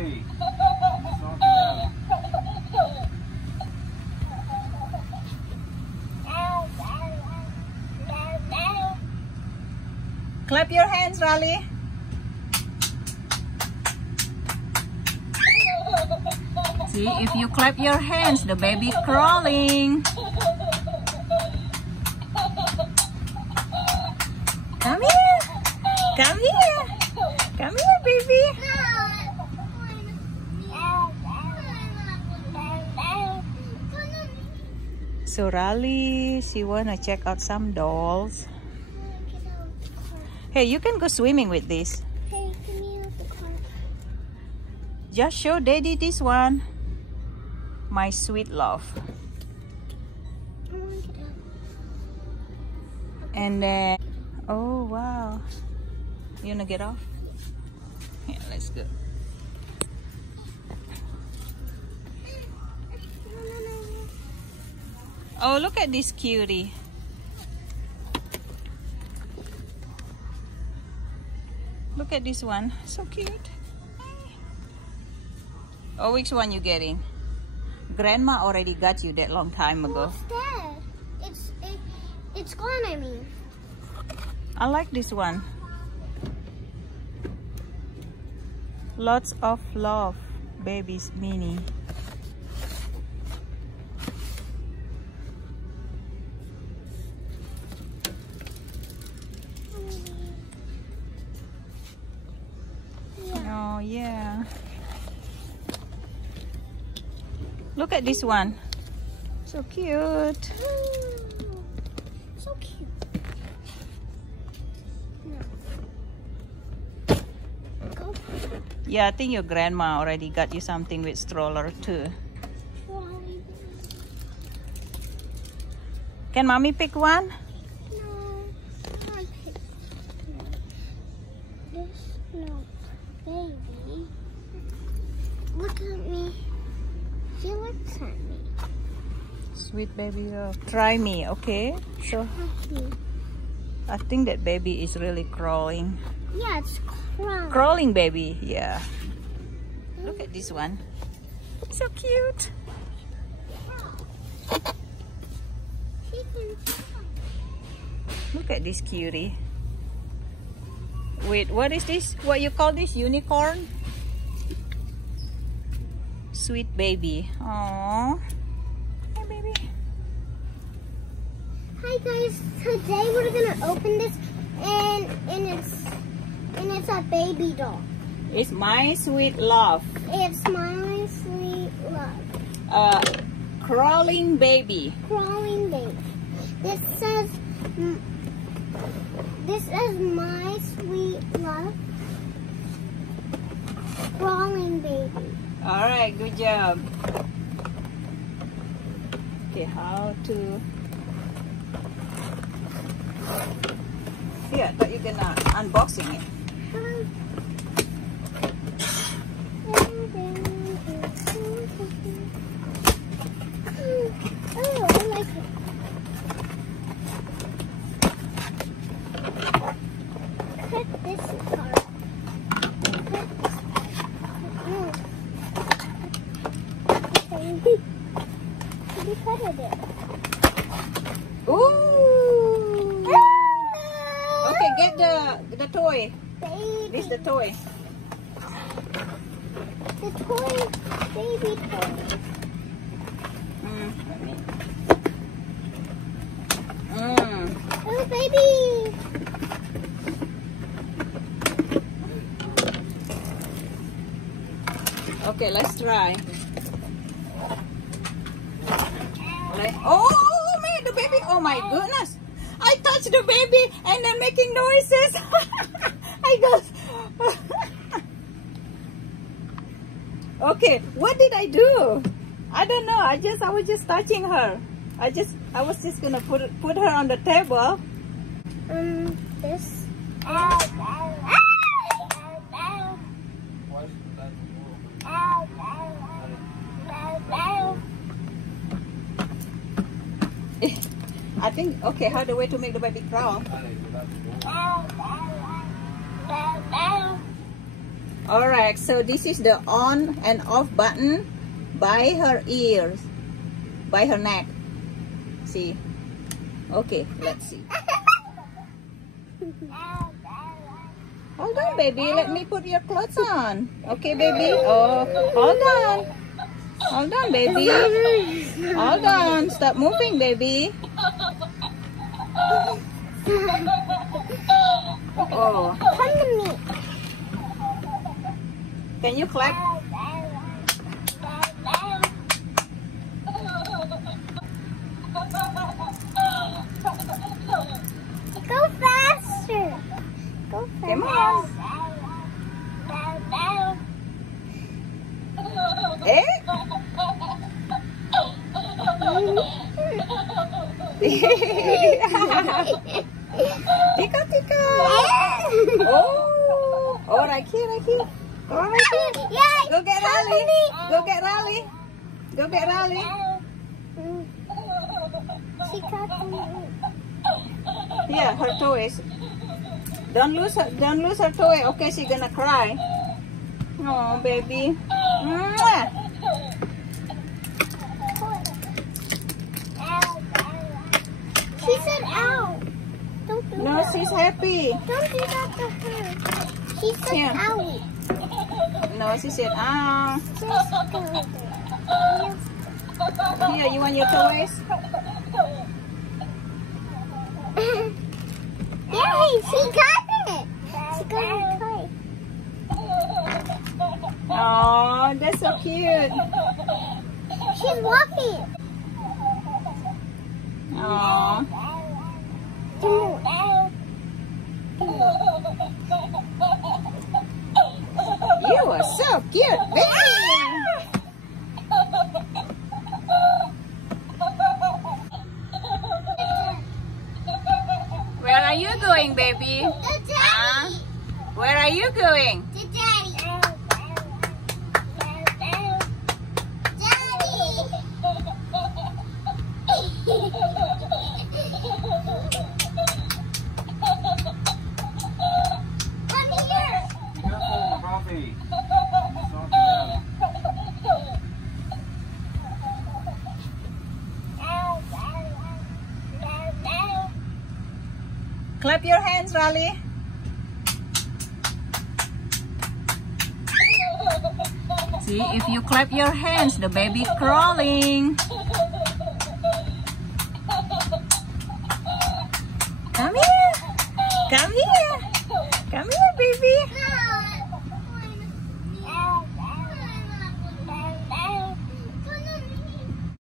naughty. Sort it out. Clap your hands, Raleigh. See, if you clap your hands, the baby crawling. Come here. Come here. Come here, baby. So Raleigh, she wanna check out some dolls. Hey, you can go swimming with this. Hey, can you use the car? Just show Daddy this one. My sweet love. I want to get out. And then, oh wow. You wanna get off? Yeah, let's go. Oh, look at this cutie. Look at this one. So cute. Oh, which one you getting? Grandma already got you that long time ago. What's that? It's gone, I mean. I like this one. Lots of love, baby's mini. Oh yeah. Look at this one. So cute. So cute. Go. Yeah, I think your grandma already got you something with stroller too. Can mommy pick one? No. I pick. No. This no. Baby. Look at me. She looks at me. Sweet baby love. Try me, okay? So I think that baby is really crawling. Yeah, it's crawling. Crawling baby, yeah. Look at this one. So cute. She can fly. Look at this cutie. Wait, what is this? What you call this? Unicorn? Sweet baby. Aww. Hey, baby. Hi guys, today we're gonna open this and it's a baby doll. It's my sweet love. It's my sweet love. Crawling baby. Crawling baby. This says my sweet love. Crawling baby. Alright, good job. Okay, how to... See, I thought you were gonna unboxing it. Oh, I like it. Cut this part. You cutted it. Ooh! Okay, get the toy. Baby. This is the toy. The toy. Baby toy. Oh, baby. Okay, let's try. Oh man, the baby! Oh my goodness! I touched the baby and then making noises. I go. Okay, what did I do? I don't know. I was just touching her. I was just gonna put her on the table. This. I think, okay, how the way to make the baby crawl? Alright, so this is the on and off button by her ears, by her neck. See? Okay, let's see. Hold on, baby. Let me put your clothes on. Okay, baby. Oh, hold on. Hold on, baby. Hold on. Stop moving, baby. Oh. Come to me. Can you clap? Go faster. Go faster. Come on. Eh? Tika, tika. Oh. Oh, right here, right here. Oh, right here. Yeah, Go get Raleigh. Go get Raleigh. Go get Raleigh. She got me. Yeah, her toys. Don't lose her toy. Okay, she's gonna cry. Oh, baby. Mwah. She said ow. Don't do No, that. she's happy. Don't do that to her. She said Here. owie. No, she said, ah. Just go there. Here, you want your toys? Yay, she got it. She got her toy. Oh, that's so cute. She's walking. Oh. You are so cute, baby. Where are you going, baby? Huh? Where are you going? To Daddy. Come here. Be careful, Coffee. It's not bad. Clap your hands, Raleigh. See, if you clap your hands, the baby crawling. Come here. Come here.